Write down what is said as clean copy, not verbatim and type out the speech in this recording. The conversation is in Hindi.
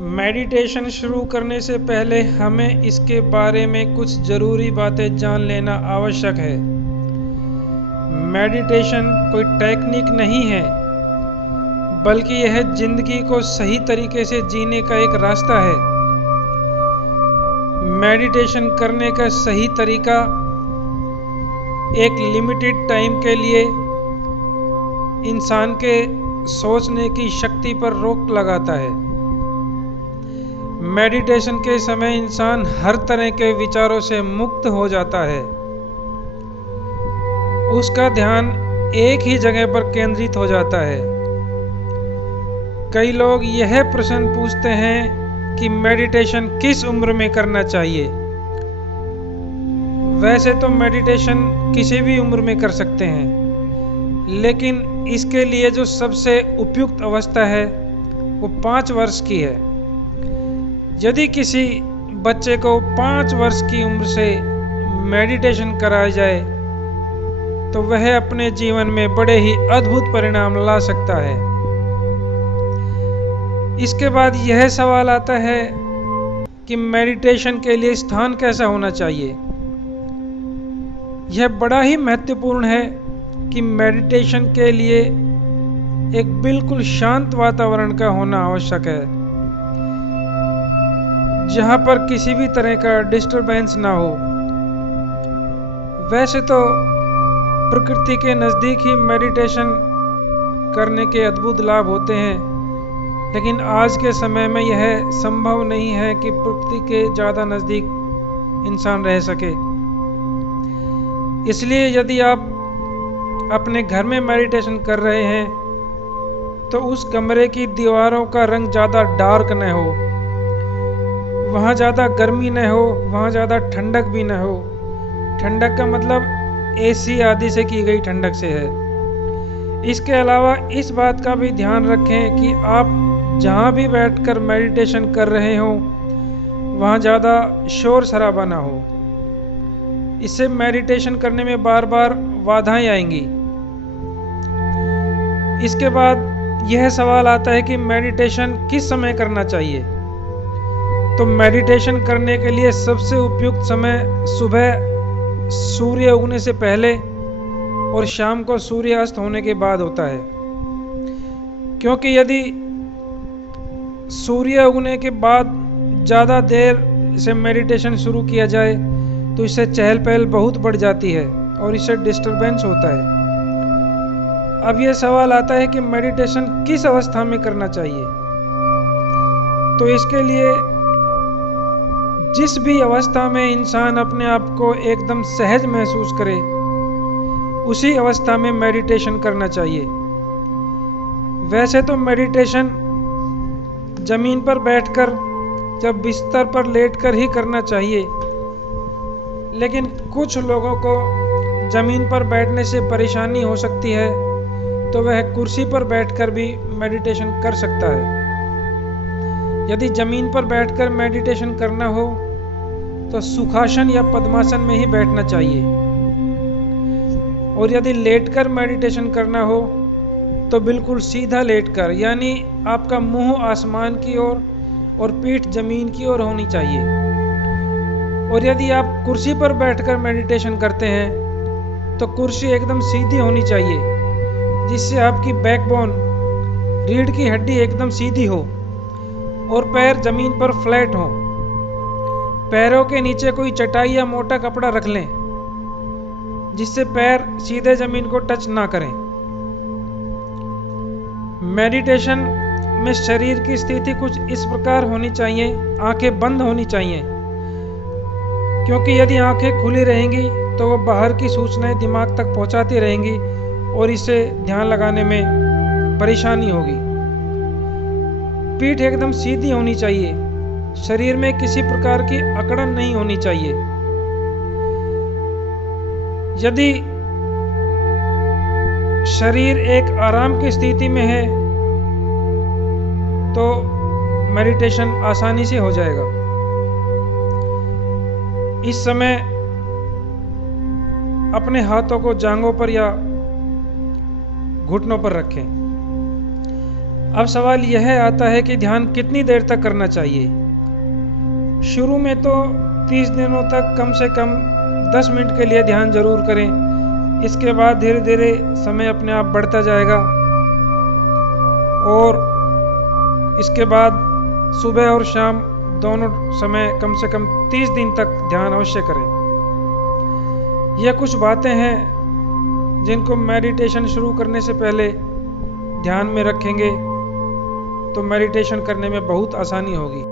मेडिटेशन शुरू करने से पहले हमें इसके बारे में कुछ ज़रूरी बातें जान लेना आवश्यक है। मेडिटेशन कोई टेक्निक नहीं है, बल्कि यह जिंदगी को सही तरीके से जीने का एक रास्ता है। मेडिटेशन करने का सही तरीका एक लिमिटेड टाइम के लिए इंसान के सोचने की शक्ति पर रोक लगाता है। मेडिटेशन के समय इंसान हर तरह के विचारों से मुक्त हो जाता है। उसका ध्यान एक ही जगह पर केंद्रित हो जाता है। कई लोग यह प्रश्न पूछते हैं कि मेडिटेशन किस उम्र में करना चाहिए। वैसे तो मेडिटेशन किसी भी उम्र में कर सकते हैं, लेकिन इसके लिए जो सबसे उपयुक्त अवस्था है वो 5 वर्ष की है। यदि किसी बच्चे को 5 वर्ष की उम्र से मेडिटेशन कराया जाए तो वह अपने जीवन में बड़े ही अद्भुत परिणाम ला सकता है। इसके बाद यह सवाल आता है कि मेडिटेशन के लिए स्थान कैसा होना चाहिए। यह बड़ा ही महत्वपूर्ण है कि मेडिटेशन के लिए एक बिल्कुल शांत वातावरण का होना आवश्यक है, जहां पर किसी भी तरह का डिस्टरबेंस ना हो। वैसे तो प्रकृति के नज़दीक ही मेडिटेशन करने के अद्भुत लाभ होते हैं, लेकिन आज के समय में यह संभव नहीं है कि प्रकृति के ज़्यादा नज़दीक इंसान रह सके। इसलिए यदि आप अपने घर में मेडिटेशन कर रहे हैं तो उस कमरे की दीवारों का रंग ज़्यादा डार्क न हो, वहाँ ज़्यादा गर्मी न हो, वहाँ ज़्यादा ठंडक भी न हो। ठंडक का मतलब एसी आदि से की गई ठंडक से है। इसके अलावा इस बात का भी ध्यान रखें कि आप जहाँ भी बैठकर मेडिटेशन कर रहे हों वहाँ ज़्यादा शोर शराबा ना हो। इससे मेडिटेशन करने में बार बार बाधाएं आएंगी। इसके बाद यह सवाल आता है कि मेडिटेशन किस समय करना चाहिए। तो मेडिटेशन करने के लिए सबसे उपयुक्त समय सुबह सूर्य उगने से पहले और शाम को सूर्य अस्त होने के बाद होता है, क्योंकि यदि सूर्य उगने के बाद ज़्यादा देर से मेडिटेशन शुरू किया जाए तो इससे चहल पहल बहुत बढ़ जाती है और इससे डिस्टरबेंस होता है। अब यह सवाल आता है कि मेडिटेशन किस अवस्था में करना चाहिए। तो इसके लिए जिस भी अवस्था में इंसान अपने आप को एकदम सहज महसूस करे उसी अवस्था में मेडिटेशन करना चाहिए। वैसे तो मेडिटेशन जमीन पर बैठकर जब बिस्तर पर लेटकर ही करना चाहिए, लेकिन कुछ लोगों को जमीन पर बैठने से परेशानी हो सकती है तो वह कुर्सी पर बैठकर भी मेडिटेशन कर सकता है। यदि जमीन पर बैठकर मेडिटेशन करना हो तो सुखासन या पद्मासन में ही बैठना चाहिए, और यदि लेटकर मेडिटेशन करना हो तो बिल्कुल सीधा लेटकर, यानी आपका मुंह आसमान की ओर और पीठ जमीन की ओर होनी चाहिए। और यदि आप कुर्सी पर बैठकर मेडिटेशन करते हैं तो कुर्सी एकदम सीधी होनी चाहिए, जिससे आपकी बैकबोन, रीढ़ की हड्डी एकदम सीधी हो और पैर जमीन पर फ्लैट हो। पैरों के नीचे कोई चटाई या मोटा कपड़ा रख लें जिससे पैर सीधे जमीन को टच ना करें। मेडिटेशन में शरीर की स्थिति कुछ इस प्रकार होनी चाहिए, आंखें बंद होनी चाहिए, क्योंकि यदि आंखें खुली रहेंगी तो वो बाहर की सूचनाएं दिमाग तक पहुंचाती रहेंगी और इससे ध्यान लगाने में परेशानी होगी। पीठ एकदम सीधी होनी चाहिए, शरीर में किसी प्रकार की अकड़न नहीं होनी चाहिए। यदि शरीर एक आराम की स्थिति में है तो मेडिटेशन आसानी से हो जाएगा। इस समय अपने हाथों को जांघों पर या घुटनों पर रखें। अब सवाल यह आता है कि ध्यान कितनी देर तक करना चाहिए। शुरू में तो 30 दिनों तक कम से कम 10 मिनट के लिए ध्यान जरूर करें। इसके बाद धीरे धीरे समय अपने आप बढ़ता जाएगा और इसके बाद सुबह और शाम दोनों समय कम से कम 30 दिन तक ध्यान अवश्य करें। यह कुछ बातें हैं जिनको मेडिटेशन शुरू करने से पहले ध्यान में रखेंगे तो मेडिटेशन करने में बहुत आसानी होगी।